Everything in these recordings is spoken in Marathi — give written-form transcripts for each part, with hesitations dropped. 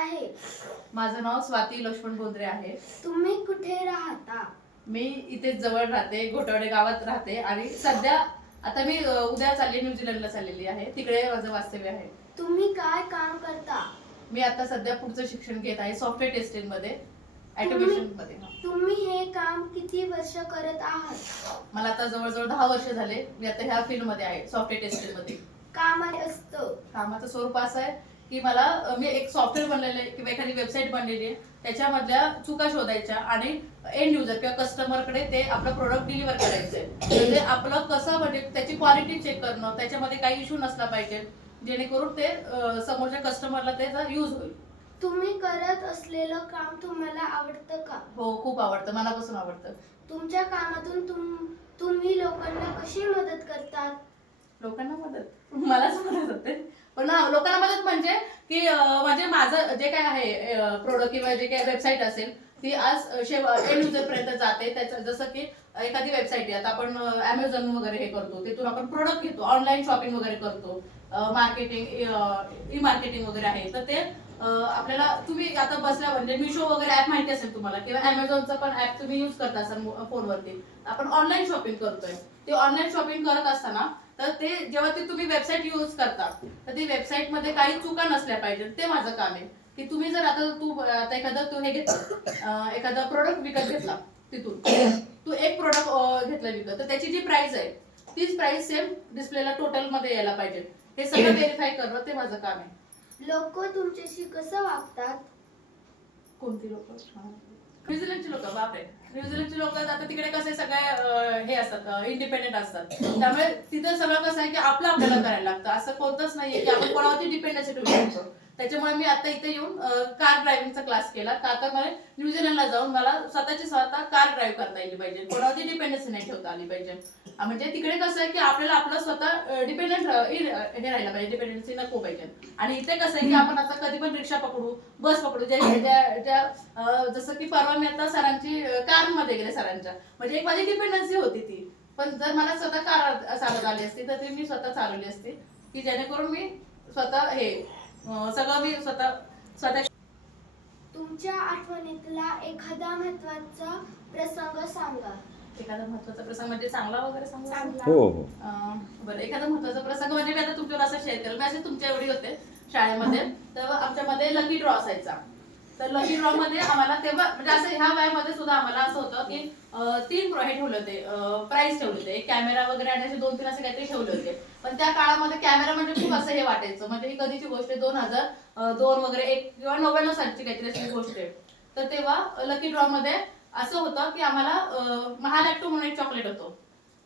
आहे? माझं नाव स्वाती लक्ष्मण बोंद्रे आहे. तुम्ही कुठे राहता? मी इथे जवळ राहते, घोटवडे गावात राहते आणि सध्या आता मी उद्या चालली न्यूझीलंडला चाललेली आहे. तिकडे माझं वास्तव्य आहे. तुम्ही काय काम करता? मी आता सध्या पुढचं शिक्षण घेत आहे सॉफ्टवेअर टेस्टिंग मध्ये, ऑटोमेशन मध्ये. तुम्ही हे काम किती वर्ष करत आहात? मला आता जवळजवळ 10 वर्ष झाले. मी आता ह्या फील्ड मध्ये आहे, सॉफ्टवेअर टेस्टिंग मध्ये. काम असतं? कामाचं स्वरूप असं आहे की मी एक सॉफ्टवेअर बनलेलं आहे किंवा एखादी वेबसाईट बनलेली आहे, त्याच्यामधल्या चुका शोधायच्या आणि एंड युजर किंवा कस्टमरकडे ते आपलं प्रोडक्ट डिलिव्हर करायचंय. म्हणजे आपलं कसं, म्हणजे त्याची क्वालिटी चेक करणं, त्याच्यामध्ये काही इश्यू नसला पाहिजे, जेणेकरून ते समोरच्या कस्टमरला त्याचा यूज होईल. तुम्ही करत असलेलं काम तुम्हाला आवडतं का? हो, खूप आवडतं, मनापासून आवडतं. तुमच्या कामातून तुम्ही लोकांना कशी मदत करतात? लोकांना मदत मलाच मदत होते, पण लोकांना मदत म्हणजे की म्हणजे माझं जे काय आहे प्रोडक्ट किंवा जे काय वेबसाईट असेल ती आज एंड युजर पर्यंत जाते. त्याचं जसं की एखादी वेबसाईट आहे, आता आपण अमेझॉन वगैरे हे करतो, तिथून आपण प्रोडक्ट घेतो, ऑनलाईन शॉपिंग वगैरे करतो, मार्केटिंग, ई मार्केटिंग वगैरे आहे. तर ते आपल्याला तुम्ही आता बसल्या म्हणजे मिशो वगैरे ऍप माहिती असेल तुम्हाला, किंवा अमेझॉनचं पण ऍप तुम्ही यूज करता असाल फोनवरती. आपण ऑनलाईन शॉपिंग करतोय, ते ऑनलाईन शॉपिंग करत असताना तर ते जेव्हा तुम्ही वेबसाईट यूज करता तर ती वेबसाईट मध्ये काही चुका नसल्या पाहिजे. ते माझं काम आहे की तुम्ही जर आता एखादं हे घेतलं, एखादा प्रोडक्ट विकत घेतला, तिथून तू एक प्रोडक्ट घेतलं विकत, तर त्याची जी प्राइस आहे तीच प्राइस सेम डिस्प्लेला टोटल मध्ये यायला पाहिजे. हे सगळं व्हेरीफाय करणं ते माझं काम आहे. लोक तुमच्याशी कसं वागतात? कोणती लोक? न्यूझीलंडची लोक, बापरे. न्यूझीलंडची लोक आता तिकडे कसे सगळे हे असतात, इंडिपेंडेंट असतात. त्यामुळे तिथं सगळं कसं आहे की आपल्याला करायला लागतं. असं कोणतंच नाहीये की आपण कोणावरती डिपेंडन्सी ठेवू शकतो. त्याच्यामुळे मी आता इथे येऊन कार ड्रायव्हिंगचा क्लास केला. का तर मला न्यूझीलंडला जाऊन मला स्वतः कार ड्राईव्ह करता येईल पाहिजे, कोणावरती डिपेंडन्सी नाही ठेवता आली पाहिजे. म्हणजे तिकडे कसं आहे की आपल्याला आपलं स्वतः डिपेंडंट हे राहिला पाहिजे, डिपेंडन्सी नको पाहिजे. आणि इथे कसं आहे की आपण आता कधी पण रिक्षा पकडू, बस पकडू, जसं की परवा मी आता सरांची कार मध्ये गेले सरांच्या, म्हणजे एक माझी डिपेंडन्सी होती ती. पण जर मला स्वतः कार चालवता आली असती तर ती मी स्वतः चालवली असती, की जेणेकरून मी स्वतः हे सगळं मी स्वतः. तुमच्या आठवणीतला एखादा महत्त्वाचा प्रसंग सांगा. एखादा महत्त्वाचा प्रसंग म्हणजे चांगला वगैरे सांगा? हो हो. बरं, एखादा महत्त्वाचा प्रसंग म्हणजे मी आता तुमच्यावर असं शेअर केलं. मी असे तुमच्या एवढी होते शाळेमध्ये, तर आमच्यामध्ये लकी ड्रॉ असायचा. तर लकी ड्रॉ मध्ये आम्हाला तेव्हा म्हणजे असं ह्या वयामध्ये सुद्धा आम्हाला असं होतं की 3 हे ठेवले होते, प्राइस ठेवले होते, एक कॅमेरा वगैरे आणि असे 2-3 असे काहीतरी ठेवले होते. पण त्या काळामध्ये कॅमेरा म्हणजे खूप असं हे वाटायचं, म्हणजे ही कधीची गोष्ट आहे, 2002 वगैरे, 1 किंवा 99 सालची काहीतरी अशी गोष्ट आहे. तर तेव्हा लकी ड्रॉ मध्ये असं होतं की आम्हाला महालॅक्टो म्हणून एक चॉकलेट होतं.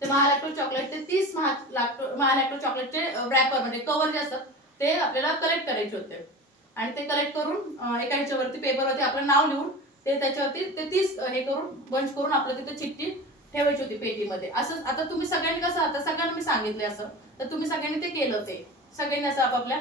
ते महालॅक्टो चॉकलेट, ते 30 महालॅक्टो चॉकलेटचे रॅपर म्हणजे कव्हर जे असतात ते आपल्याला कलेक्ट करायचे होते. आणि ते कलेक्ट करून एका ह्याच्यावरती पेपरवरती आपलं नाव लिहून ते त्याच्यावरती ते 30 हे करून बंच करून आपलं तिथे चिठ्ठी ठेवायची होती पेटीमध्ये. असं आता तुम्ही सगळ्यांनी कसं, आता सगळ्यांना मी सांगितले असं, तर तुम्ही सगळ्यांनी ते केलं. ते सगळ्यांनी असं आपापल्या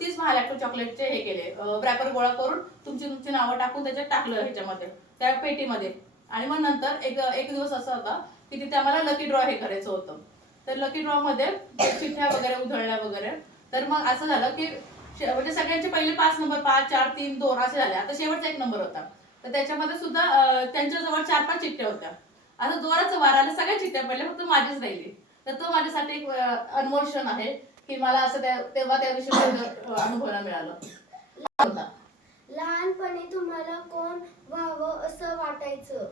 30 महालॅक्टो चॉकलेटचे हे केले, रॅपर गोळा करून तुमची नावं टाकून त्याच्यात टाकलं ह्याच्यामध्ये, त्या पेटीमध्ये. आणि मग नंतर एक दिवस असा होता की तिथे आम्हाला लकी ड्रॉ हे करायचं होतं. तर लकी ड्रॉ मध्ये चिठ्ठ्या वगैरे उधळल्या वगैरे. तर मग असं झालं की म्हणजे सगळ्यांचे पहिले 5 नंबर, 5, 4, 3, 2 असे झाले. आता शेवटचा 1 नंबर होता, तर त्याच्यामध्ये सुद्धा त्यांच्याजवळ 4-5 चिठ्ठ्या होत्या. आता जोराचं वार आलं, सगळ्या चिठ्ठ्या पडल्या, फक्त माझीच राहिली. तर तो माझ्यासाठी एक अनमोल क्षण आहे की मला असं तेव्हा त्या दिवशी अनुभवायला मिळालं. लहानपणी तुम्हाला कोण व्हावं असं वाटायचं?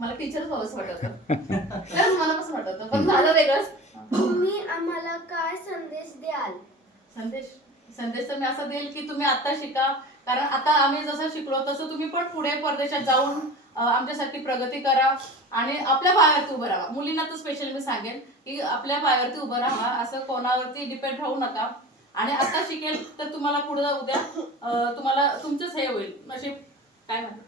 मला टीचरच व्हावं असं वाटत होतं, मला कसं वाटत होतं, पण झालं वेगळंच. तुम्ही आम्हाला काय संदेश द्याल? संदेश तर मी असं देईल की तुम्ही आता शिका, कारण आता आम्ही जसं शिकलो तसं तुम्ही पण पुढे परदेशात जाऊन आमच्यासाठी प्रगती करा आणि आपल्या पायावरती उभं राहा. मुलींना तर स्पेशली मी सांगेन की आपल्या पायावरती उभं राहा, असं कोणावरती डिपेंड राहू नका. आणि आता शिकेल तर तुम्हाला पुढे उद्या तुम्हाला तुमचंच हे होईल, नशीब काय म्हणतात.